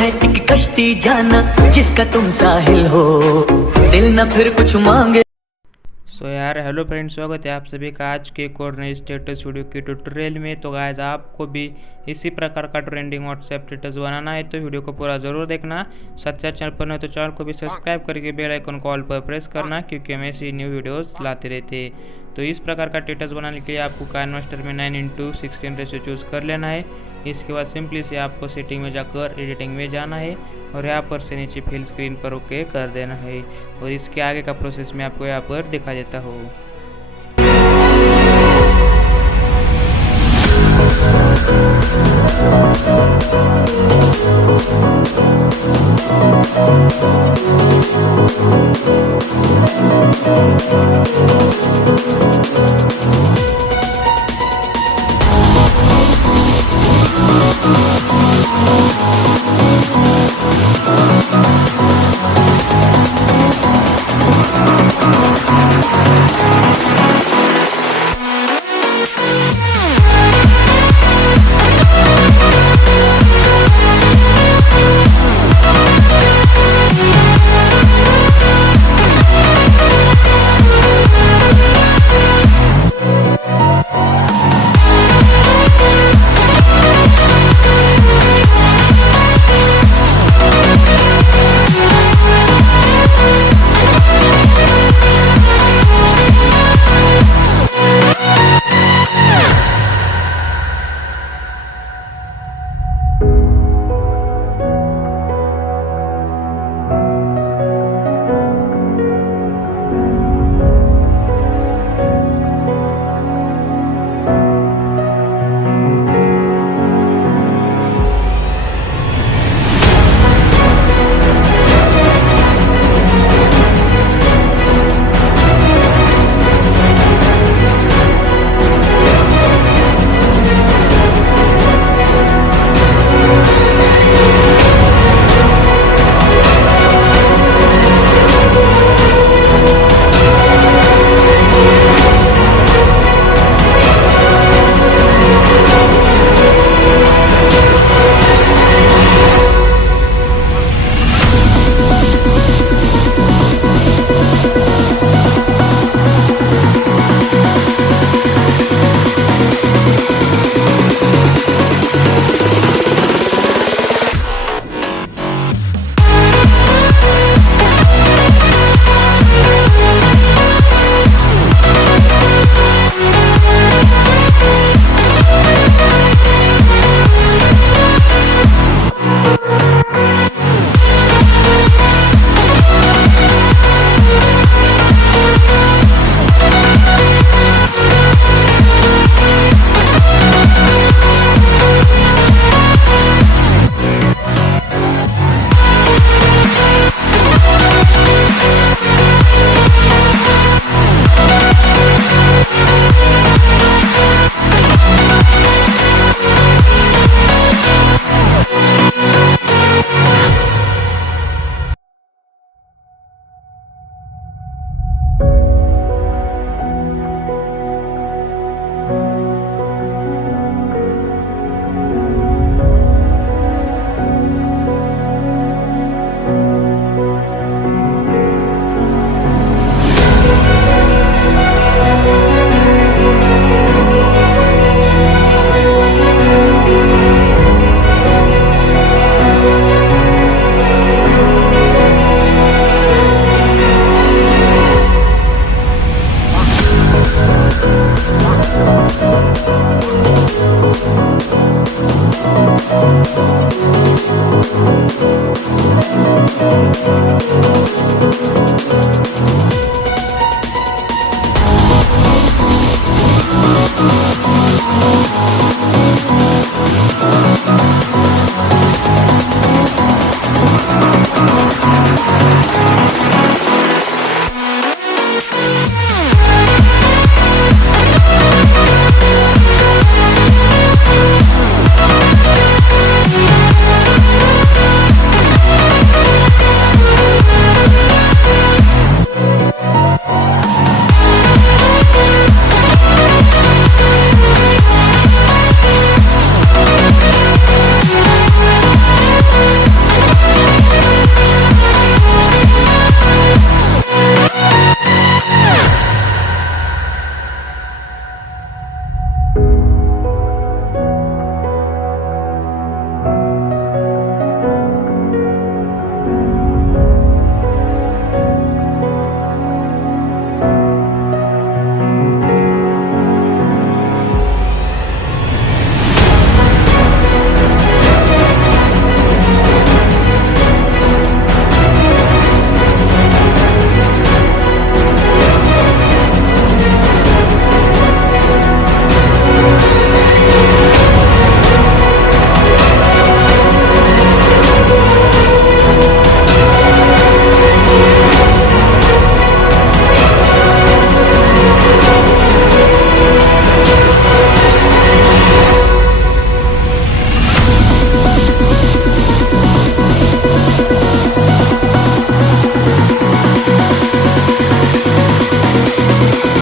है एक कश्ती जाना जिसका तुम साहिल हो, दिल न फिर कुछ मांगे। सो यार हेलो फ्रेंड्स, स्वागत है आप सभी का आज के एक और नई स्टेटस वीडियो के ट्यूटोरियल में। तो गाइस आपको भी इसी प्रकार का ट्रेंडिंग व्हाट्सएप स्टेटस बनाना है तो वीडियो को पूरा ज़रूर देखना। साथ ही चैनल पर नहीं तो चैनल को भी सब्सक्राइब करके बेल आइकन को ऑल पर प्रेस करना, क्योंकि हम ऐसी न्यू वीडियोस लाते रहते हैं। तो इस प्रकार का स्टेटस बनाने के लिए आपको काइनमास्टर में 9:16 रेशियो चूज़ कर लेना है। इसके बाद सिंपली से आपको सेटिंग में जाकर एडिटिंग में जाना है और यहाँ पर से नीचे फिल स्क्रीन पर ओके कर देना है। और इसके आगे का प्रोसेस मैं आपको यहाँ पर दिखा देता हूँ।